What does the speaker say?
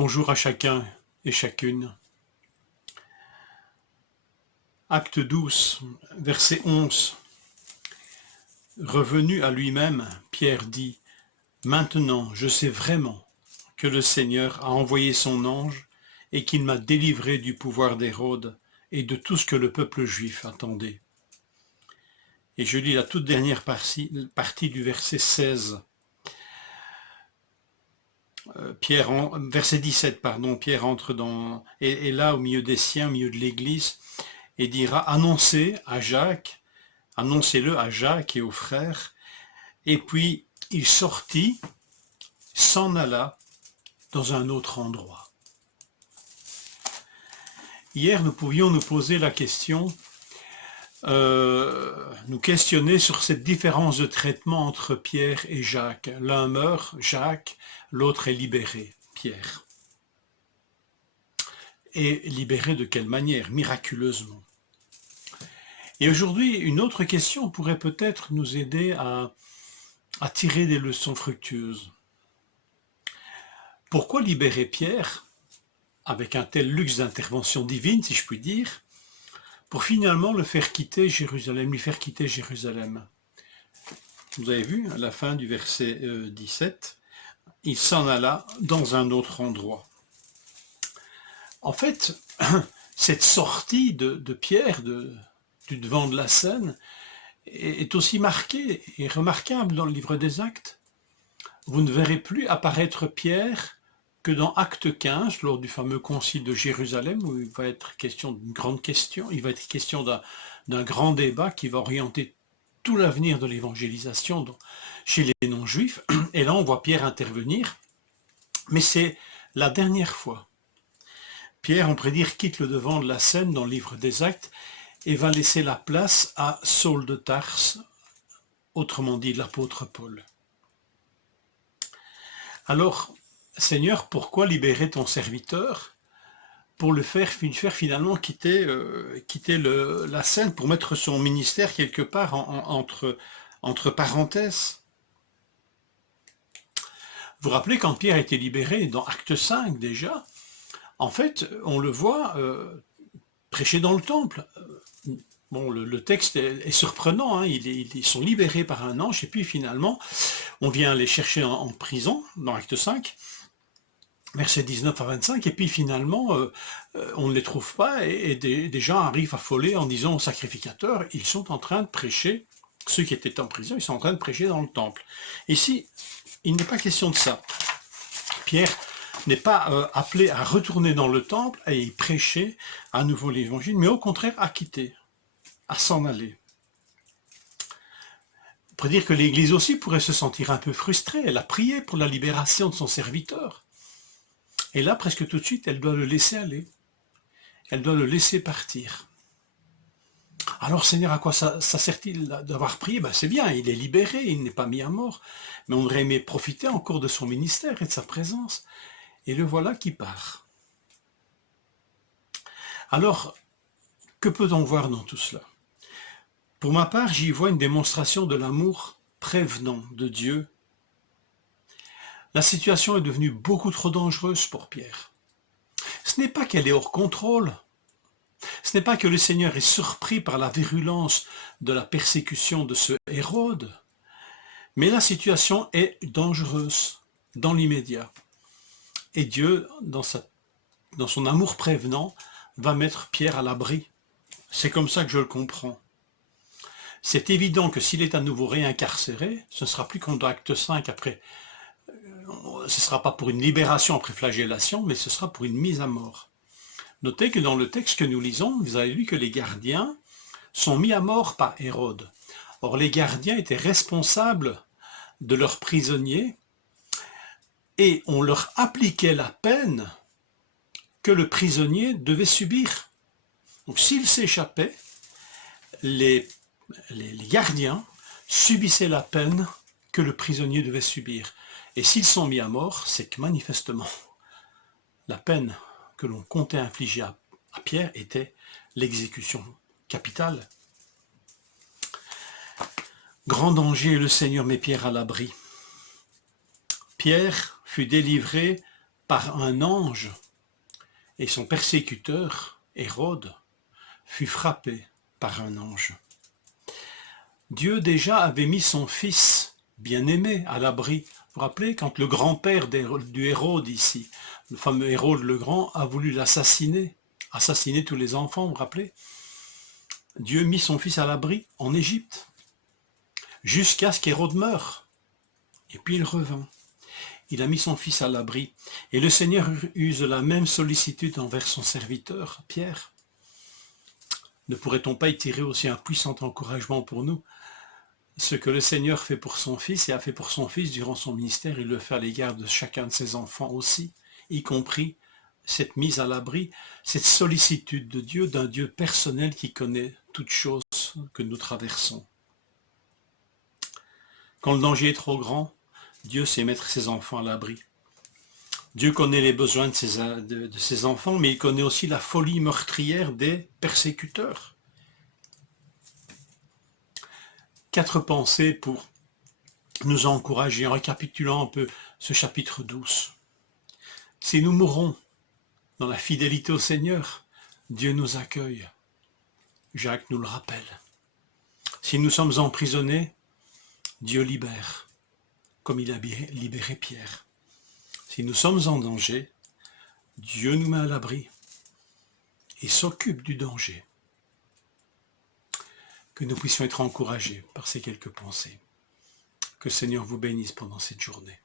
Bonjour à chacun et chacune. Acte 12, verset 11. Revenu à lui-même, Pierre dit : « Maintenant je sais vraiment que le Seigneur a envoyé son ange et qu'il m'a délivré du pouvoir d'Hérode et de tout ce que le peuple juif attendait. » Et je lis la toute dernière partie du verset 16. Verset 17, pardon, Pierre entre est là au milieu des siens, au milieu de l'église, et dira : « Annoncez-le à Jacques et aux frères. » Et puis il sortit, s'en alla dans un autre endroit. Hier, nous pouvions nous poser la question, nous questionner sur cette différence de traitement entre Pierre et Jacques. L'un meurt, Jacques, l'autre est libéré, Pierre. Et libéré de quelle manière? Miraculeusement. Et aujourd'hui, une autre question pourrait peut-être nous aider à tirer des leçons fructueuses. Pourquoi libérer Pierre, avec un tel luxe d'intervention divine, si je puis dire, pour finalement le faire quitter Jérusalem, lui faire quitter Jérusalem? Vous avez vu, à la fin du verset 17, il s'en alla dans un autre endroit. En fait, cette sortie de Pierre du devant de la scène est aussi marquée et remarquable dans le livre des Actes. Vous ne verrez plus apparaître Pierre que dans Acte 15, lors du fameux concile de Jérusalem, où il va être question d'une grande question, il va être question d'un grand débat qui va orienter tout l'avenir de l'évangélisation chez les non-juifs. Et là, on voit Pierre intervenir, mais c'est la dernière fois. Pierre, on pourrait dire, quitte le devant de la scène dans le livre des Actes et va laisser la place à Saul de Tarse, autrement dit l'apôtre Paul. Alors, Seigneur, pourquoi libérer ton serviteur? Pour le faire finalement quitter la scène, pour mettre son ministère quelque part entre parenthèses. Vous vous rappelez quand Pierre a été libéré dans Acte 5 déjà, en fait, on le voit prêcher dans le temple. Bon, le texte est surprenant, hein. Ils sont libérés par un ange et puis finalement, on vient les chercher en prison dans Acte 5. Versets 19 à 25, et puis finalement, on ne les trouve pas, et des gens arrivent affolés en disant aux sacrificateurs, ils sont en train de prêcher, ceux qui étaient en prison, ils sont en train de prêcher dans le temple. Ici, il n'est pas question de ça. Pierre n'est pas appelé à retourner dans le temple et y prêcher à nouveau l'évangile, mais au contraire à quitter, à s'en aller. On pourrait dire que l'Église aussi pourrait se sentir un peu frustrée, elle a prié pour la libération de son serviteur. Et là, presque tout de suite, elle doit le laisser aller. Elle doit le laisser partir. Alors, Seigneur, à quoi ça sert-il d'avoir prié? C'est bien, il est libéré, il n'est pas mis à mort. Mais on aurait aimé profiter encore de son ministère et de sa présence. Et le voilà qui part. Alors, que peut-on voir dans tout cela? Pour ma part, j'y vois une démonstration de l'amour prévenant de Dieu. La situation est devenue beaucoup trop dangereuse pour Pierre. Ce n'est pas qu'elle est hors contrôle. Ce n'est pas que le Seigneur est surpris par la virulence de la persécution de ce Hérode. Mais la situation est dangereuse dans l'immédiat. Et Dieu, dans son amour prévenant, va mettre Pierre à l'abri. C'est comme ça que je le comprends. C'est évident que s'il est à nouveau réincarcéré, ce ne sera plus qu'en Acte 5 après. Ce ne sera pas pour une libération après flagellation, mais ce sera pour une mise à mort. Notez que dans le texte que nous lisons, vous avez lu que les gardiens sont mis à mort par Hérode. Or, les gardiens étaient responsables de leurs prisonniers et on leur appliquait la peine que le prisonnier devait subir. Donc, s'il s'échappait, les gardiens subissaient la peine que le prisonnier devait subir. Et s'ils sont mis à mort, c'est que manifestement, la peine que l'on comptait infliger à Pierre était l'exécution capitale. Grand danger, le Seigneur met Pierre à l'abri. Pierre fut délivré par un ange, et son persécuteur, Hérode, fut frappé par un ange. Dieu déjà avait mis son fils bien-aimé à l'abri. Vous vous rappelez, quand le grand-père du Hérode ici, le fameux Hérode le Grand, a voulu l'assassiner, assassiner tous les enfants, vous vous rappelez? Dieu mit son fils à l'abri en Égypte, jusqu'à ce qu'Hérode meure. Et puis il revint. Il a mis son fils à l'abri. Et le Seigneur use la même sollicitude envers son serviteur, Pierre. Ne pourrait-on pas y tirer aussi un puissant encouragement pour nous? Ce que le Seigneur fait pour son fils et a fait pour son fils durant son ministère, il le fait à l'égard de chacun de ses enfants aussi, y compris cette mise à l'abri, cette sollicitude de Dieu, d'un Dieu personnel qui connaît toutes choses que nous traversons. Quand le danger est trop grand, Dieu sait mettre ses enfants à l'abri. Dieu connaît les besoins de ses enfants, mais il connaît aussi la folie meurtrière des persécuteurs. 4 pensées pour nous encourager en récapitulant un peu ce chapitre 12. Si nous mourons dans la fidélité au Seigneur, Dieu nous accueille. Jacques nous le rappelle. Si nous sommes emprisonnés, Dieu libère, comme il a libéré Pierre. Si nous sommes en danger, Dieu nous met à l'abri et s'occupe du danger. Que nous puissions être encouragés par ces quelques pensées. Que le Seigneur vous bénisse pendant cette journée.